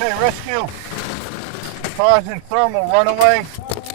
Okay, rescue. Cars in thermal runaway.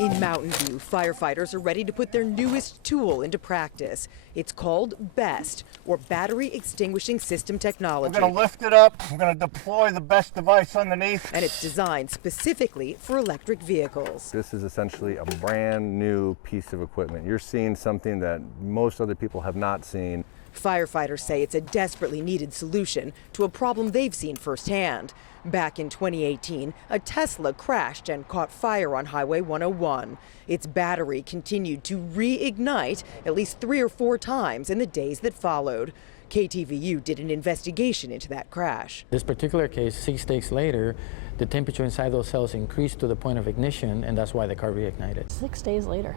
In Mountain View, firefighters are ready to put their newest tool into practice. It's called BEST, or Battery Extinguishing System Technology. We're going to lift it up. We're going to deploy the BEST device underneath. And it's designed specifically for electric vehicles. This is essentially a brand new piece of equipment. You're seeing something that most other people have not seen. Firefighters say it's a desperately needed solution to a problem they've seen firsthand. Back in 2018, a Tesla crashed and caught fire on Highway 101. Its battery continued to reignite at least 3 or 4 times in the days that followed. KTVU did an investigation into that crash. This particular case, 6 days later, the temperature inside those cells increased to the point of ignition, and that's why the car reignited. 6 days later.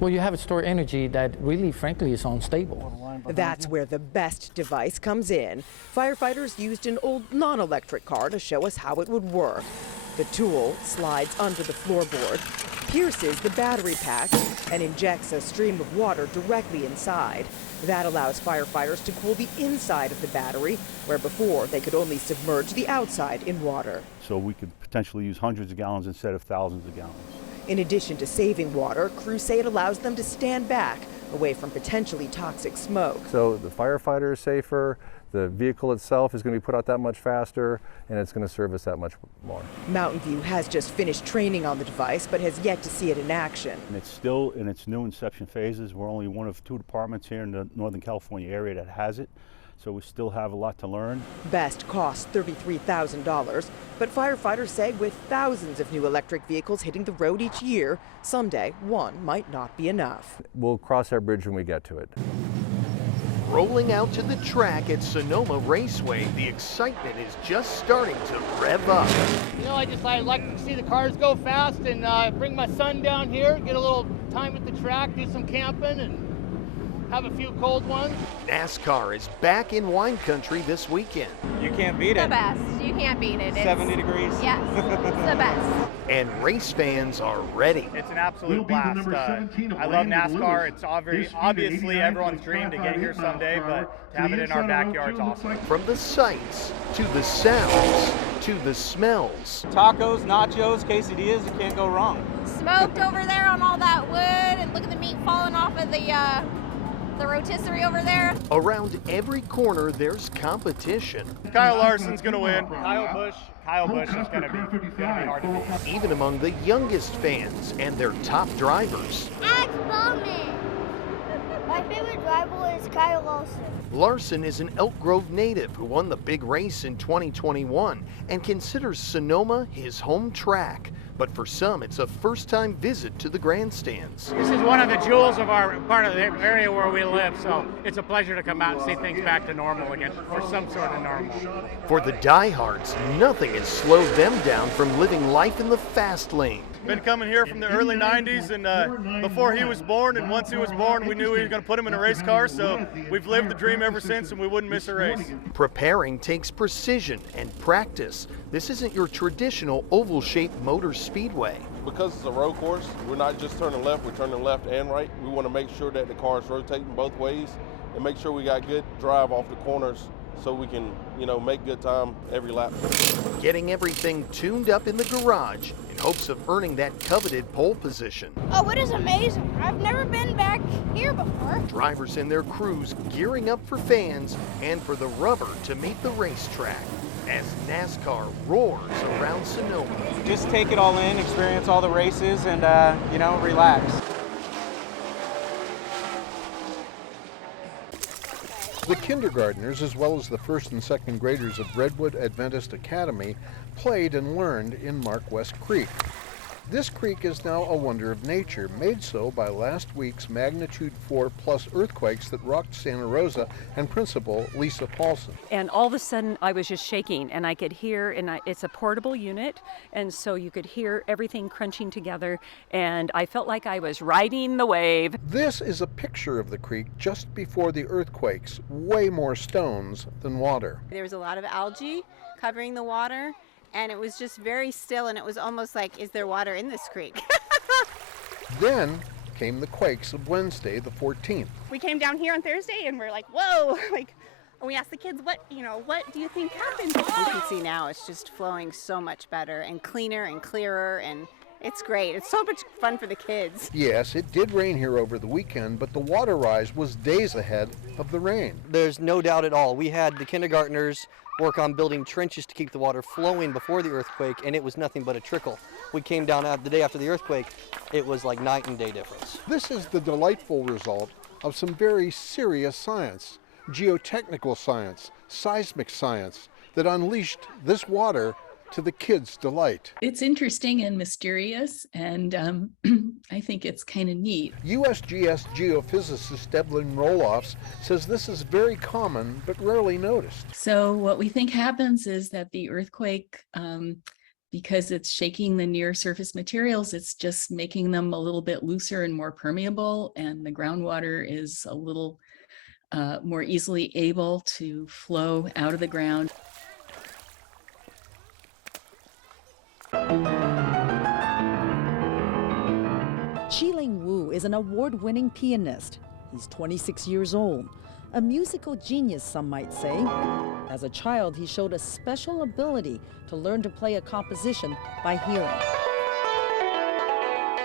Well, you have a stored energy that really, frankly, is unstable. That's where the BEST device comes in. Firefighters used an old non-electric car to show us how it would work. The tool slides under the floorboard, pierces the battery pack, and injects a stream of water directly inside. That allows firefighters to cool the inside of the battery, where before they could only submerge the outside in water. So we could potentially use hundreds of gallons instead of thousands of gallons. In addition to saving water, crews say it allows them to stand back, away from potentially toxic smoke. So the firefighter is safer, the vehicle itself is going to be put out that much faster, and it's going to serve us that much more. Mountain View has just finished training on the device, but has yet to see it in action. And it's still in its new inception phases. We're only one of 2 departments here in the Northern California area that has it. So we still have a lot to learn. BEST costs $33,000, but firefighters say with thousands of new electric vehicles hitting the road each year, someday one might not be enough. We'll cross our bridge when we get to it. Rolling out to the track at Sonoma Raceway, the excitement is just starting to rev up. You know, I like to see the cars go fast and bring my son down here, get a little time at the track, do some camping, and have a few cold ones. NASCAR is back in wine country this weekend. You can't beat it. The best. You can't beat it. 70 degrees. Yes, it's the best. And race fans are ready. It's an absolute blast. I love NASCAR. It's obviously everyone's dream to get here someday, but to have it in our backyard is awesome. From the sights, to the sounds, to the smells. Tacos, nachos, quesadillas, you can't go wrong. Smoked over there on all that wood, and look at the meat falling off of the rotisserie over there. Around every corner, there's competition. Kyle Larson's going to win. Kyle Busch is going to be hard to beat. Even among the youngest fans and their top drivers. Alex Bowman. My favorite driver is Kyle Larson. Larson is an Elk Grove native who won the big race in 2021 and considers Sonoma his home track. But for some, it's a first-time visit to the grandstands. This is one of the jewels of our part of the area where we live, so it's a pleasure to come out and see things back to normal again, or some sort of normal. For the diehards, nothing has slowed them down from living life in the fast lane. Been coming here from the early 90s, and before he was born, and once he was born, we knew we were going to put him in a race car, so we've lived the dream ever since, and we wouldn't miss a race. Preparing takes precision and practice. This isn't your traditional oval-shaped motor speedway. Because it's a road course, we're not just turning left, we're turning left and right. We want to make sure that the car is rotating both ways and make sure we got good drive off the corners so we can, make good time every lap. Getting everything tuned up in the garage in hopes of earning that coveted pole position. Oh, it is amazing. I've never been back here before. Drivers and their crews gearing up for fans and for the rubber to meet the racetrack as NASCAR roars around Sonoma. Just take it all in, experience all the races, and, relax. The kindergartners, as well as the first and second graders of Redwood Adventist Academy, played and learned in Mark West Creek. This creek is now a wonder of nature, made so by last week's magnitude 4+ earthquakes that rocked Santa Rosa and Principal Lisa Paulson. And all of a sudden I was just shaking, and I could hear, it's a portable unit, and so you could hear everything crunching together, and I felt like I was riding the wave. This is a picture of the creek just before the earthquakes, way more stones than water. There was a lot of algae covering the water, and it was just very still, and it was almost like, is there water in this creek? Then came the quakes of Wednesday, the 14th. We came down here on Thursday, and we're like, whoa, And we asked the kids, what do you think happened? You can see now it's just flowing so much better and cleaner and clearer, and it's great. It's so much fun for the kids. Yes, it did rain here over the weekend, but the water rise was days ahead of the rain. There's no doubt at all. We had the kindergartners work on building trenches to keep the water flowing before the earthquake, and it was nothing but a trickle. We came down the day after the earthquake, it was like night and day difference. This is the delightful result of some very serious science, geotechnical science, seismic science, that unleashed this water to the kids' delight. It's interesting and mysterious, and I think it's kind of neat. USGS geophysicist Devlin Roloffs says this is very common but rarely noticed. So what we think happens is that the earthquake, because it's shaking the near surface materials, it's just making them a little bit looser and more permeable, and the groundwater is a little more easily able to flow out of the ground. Qiling Wu is an award-winning pianist. He's 26 years old, a musical genius, some might say. As a child, he showed a special ability to learn to play a composition by hearing.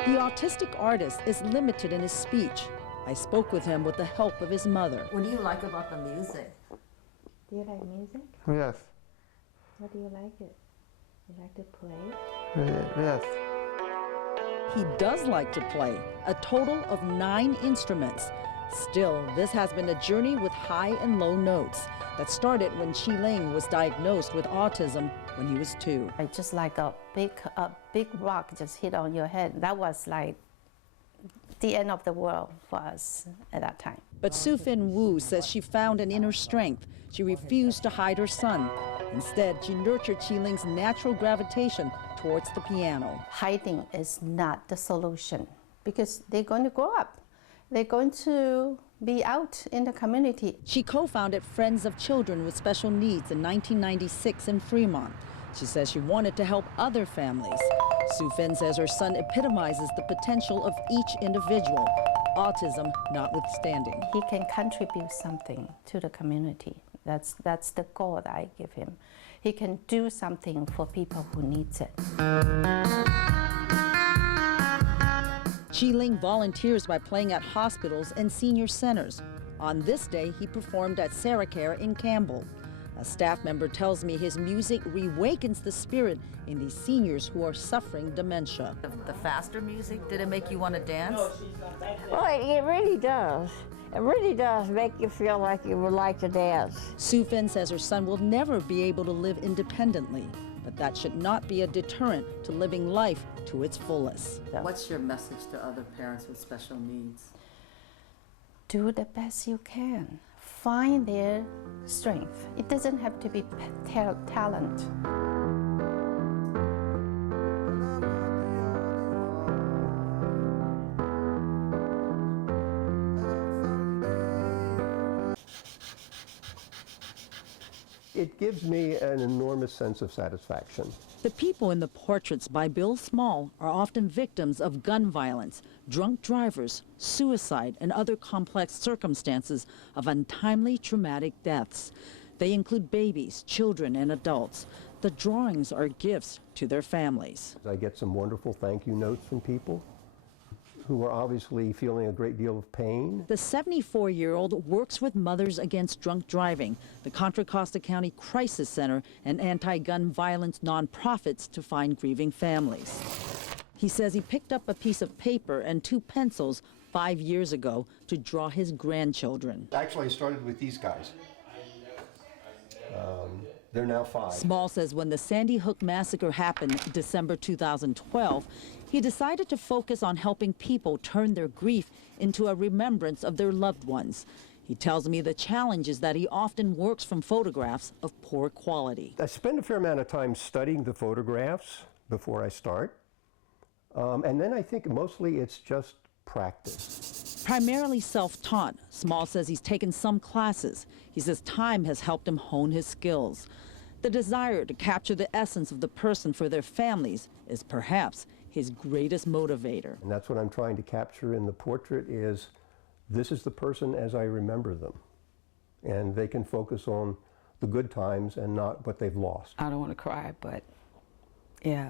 The autistic artist is limited in his speech. I spoke with him with the help of his mother. What do you like about the music? Do you like music? Yes. What do you like it? You like to play? Yes. He does like to play, a total of 9 instruments. Still, this has been a journey with high and low notes that started when Qiling was diagnosed with autism when he was 2. It's just like a big rock just hit on your head. That was like the end of the world for us at that time. But Sufin Wu says she found an inner strength. She refused to hide her son. Instead, she nurtured Qiling's natural gravitation towards the piano. Hiding is not the solution because they're going to grow up. They're going to be out in the community. She co-founded Friends of Children with Special Needs in 1996 in Fremont. She says she wanted to help other families. Sufin says her son epitomizes the potential of each individual, autism notwithstanding. He can contribute something to the community. That's the goal that I give him. He can do something for people who needs it. Qiling volunteers by playing at hospitals and senior centers. On this day, he performed at SarahCare in Campbell. A staff member tells me his music reawakens the spirit in these seniors who are suffering dementia. The faster music, did it make you want to dance? Well, it really does. It really does make you feel like you would like to dance. Sufin says her son will never be able to live independently, but that should not be a deterrent to living life to its fullest. What's your message to other parents with special needs? Do the best you can. Find their strength. It doesn't have to be talent. It gives me an enormous sense of satisfaction. The people in the portraits by Bill Small are often victims of gun violence, drunk drivers, suicide, and other complex circumstances of untimely traumatic deaths. They include babies, children, and adults. The drawings are gifts to their families. I get some wonderful thank you notes from people who are obviously feeling a great deal of pain. The 74-year-old works with Mothers Against Drunk Driving, the Contra Costa County Crisis Center, and anti-gun violence nonprofits to find grieving families. He says he picked up a piece of paper and 2 pencils 5 years ago to draw his grandchildren. Actually, I started with these guys. They're now 5. Small says when the Sandy Hook massacre happened December 2012, he decided to focus on helping people turn their grief into a remembrance of their loved ones. He tells me the challenge is that he often works from photographs of poor quality. I spend a fair amount of time studying the photographs before I start. And then I think mostly it's just practice. Primarily self-taught, Small says he's taken some classes. He says time has helped him hone his skills. The desire to capture the essence of the person for their families is perhaps his greatest motivator. And that's what I'm trying to capture in the portrait is, this is the person as I remember them. and they can focus on the good times and not what they've lost. I don't want to cry, but yeah,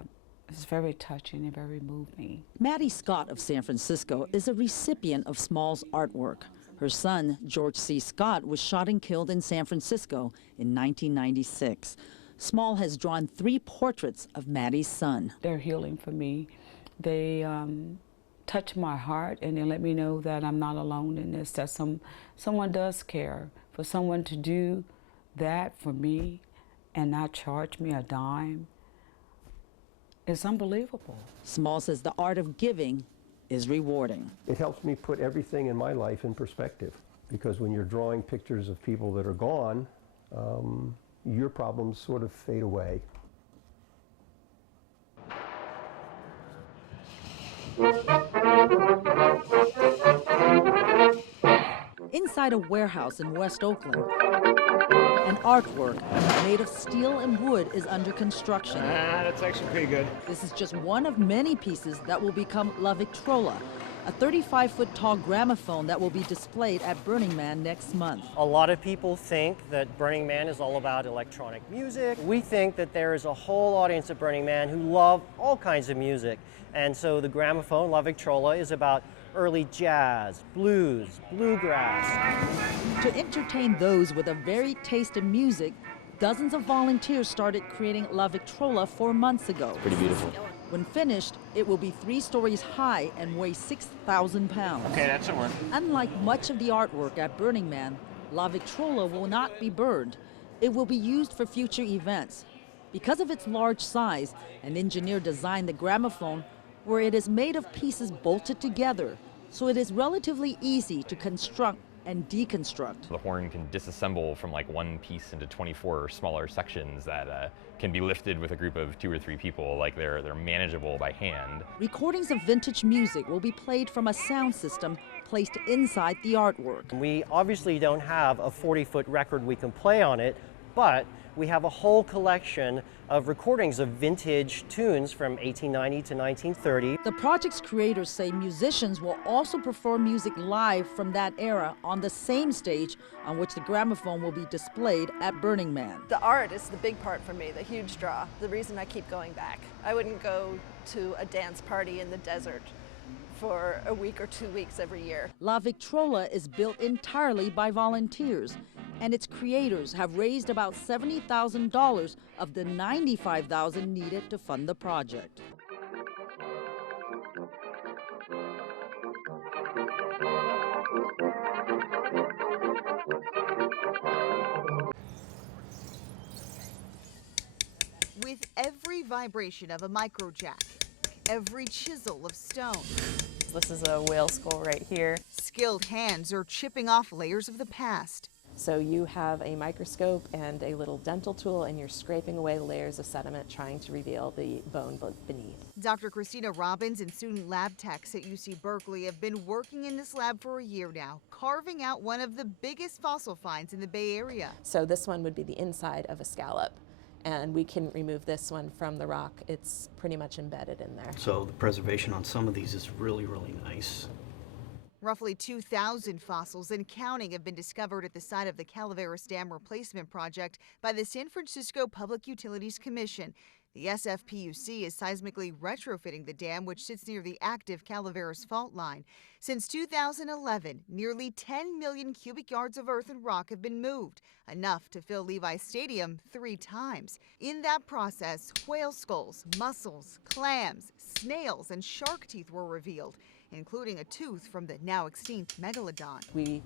it's very touching and very moving. Maddie Scott of San Francisco is a recipient of Small's artwork. Her son, George C. Scott, was shot and killed in San Francisco in 1996. Small has drawn 3 portraits of Maddie's son. They're healing for me. They touch my heart, and they let me know that I'm not alone in this, that someone does care. For someone to do that for me and not charge me a dime, it's unbelievable. Small says the art of giving is rewarding. It helps me put everything in my life in perspective, because when you're drawing pictures of people that are gone, your problems sort of fade away. Inside a warehouse in West Oakland, an artwork made of steel and wood is under construction. That's actually pretty good. This is just one of many pieces that will become La Victrola, a 35-foot tall gramophone that will be displayed at Burning Man next month. A lot of people think that Burning Man is all about electronic music. We think that there is a whole audience at Burning Man who love all kinds of music. And so the gramophone, La Victrola, is about early jazz, blues, bluegrass. To entertain those with a varied taste in music, dozens of volunteers started creating La Victrola 4 months ago. Pretty beautiful. When finished, it will be 3 stories high and weigh 6,000 pounds. Okay, that's a work. Unlike much of the artwork at Burning Man, La Victrola will not be burned. It will be used for future events. Because of its large size, an engineer designed the gramophone where it is made of pieces bolted together, so it is relatively easy to construct and deconstruct. The horn can disassemble from like one piece into 24 smaller sections that can be lifted with a group of 2 or 3 people. Like they're manageable by hand. Recordings of vintage music will be played from a sound system placed inside the artwork. We obviously don't have a 40-foot record we can play on it, but we have a whole collection of recordings of vintage tunes from 1890 to 1930. The project's creators say musicians will also perform music live from that era on the same stage on which the gramophone will be displayed at Burning Man. The art is the big part for me, the huge draw, the reason I keep going back. I wouldn't go to a dance party in the desert for a week or 2 weeks every year. La Victrola is built entirely by volunteers, and its creators have raised about $70,000 of the $95,000 needed to fund the project. With every vibration of a microjack, every chisel of stone, this is a whale skull right here. Skilled hands are chipping off layers of the past. So you have a microscope and a little dental tool, and you're scraping away the layers of sediment, trying to reveal the bone beneath. Dr. Christina Robbins and student lab techs at UC Berkeley have been working in this lab for a year now, carving out one of the biggest fossil finds in the Bay Area. So this one would be the inside of a scallop, and we can remove this one from the rock. It's pretty much embedded in there. So the preservation on some of these is really, really nice. Roughly 2,000 fossils and counting have been discovered at the site of the Calaveras Dam Replacement Project by the San Francisco Public Utilities Commission. The SFPUC is seismically retrofitting the dam, which sits near the active Calaveras fault line. Since 2011, nearly 10 million cubic yards of earth and rock have been moved, enough to fill Levi's Stadium 3 times. In that process, whale skulls, mussels, clams, snails, and shark teeth were revealed, including a tooth from the now extinct megalodon. We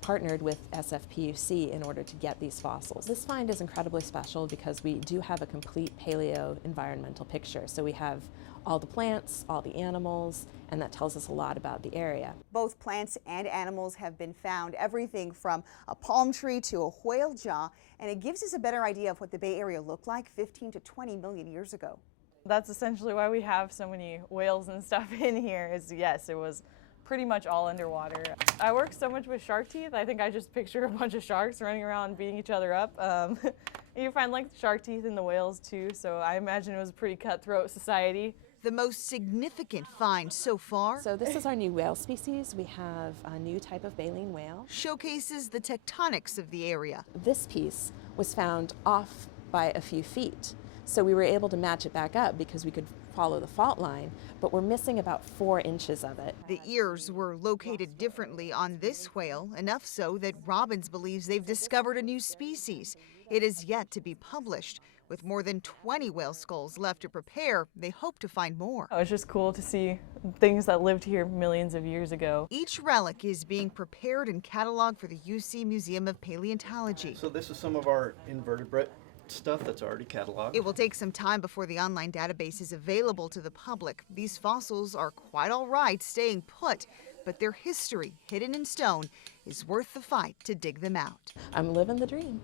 partnered with SFPUC in order to get these fossils. This find is incredibly special because we do have a complete paleo environmental picture. So we have all the plants, all the animals, and that tells us a lot about the area. Both plants and animals have been found, everything from a palm tree to a whale jaw, and it gives us a better idea of what the Bay Area looked like 15 to 20 million years ago. That's essentially why we have so many whales and stuff in here, is yes, it was pretty much all underwater. I work so much with shark teeth, I think I just picture a bunch of sharks running around beating each other up. You find like shark teeth in the whales too, so I imagine it was a pretty cutthroat society. The most significant find so far So this is our new whale species. We have a new type of baleen whale. showcases the tectonics of the area. This piece was found off by a few feet. So we were able to match it back up because we could follow the fault line, but we're missing about 4 inches of it. The ears were located differently on this whale, enough so that Robbins believes they've discovered a new species. It is yet to be published. With more than 20 whale skulls left to prepare, they hope to find more. It's just cool to see things that lived here millions of years ago. Each relic is being prepared and cataloged for the UC Museum of Paleontology. So this is some of our invertebrate stuff that's already cataloged. It will take some time before the online database is available to the public. These fossils are quite all right staying put, but their history, hidden in stone, is worth the fight to dig them out. I'm living the dream.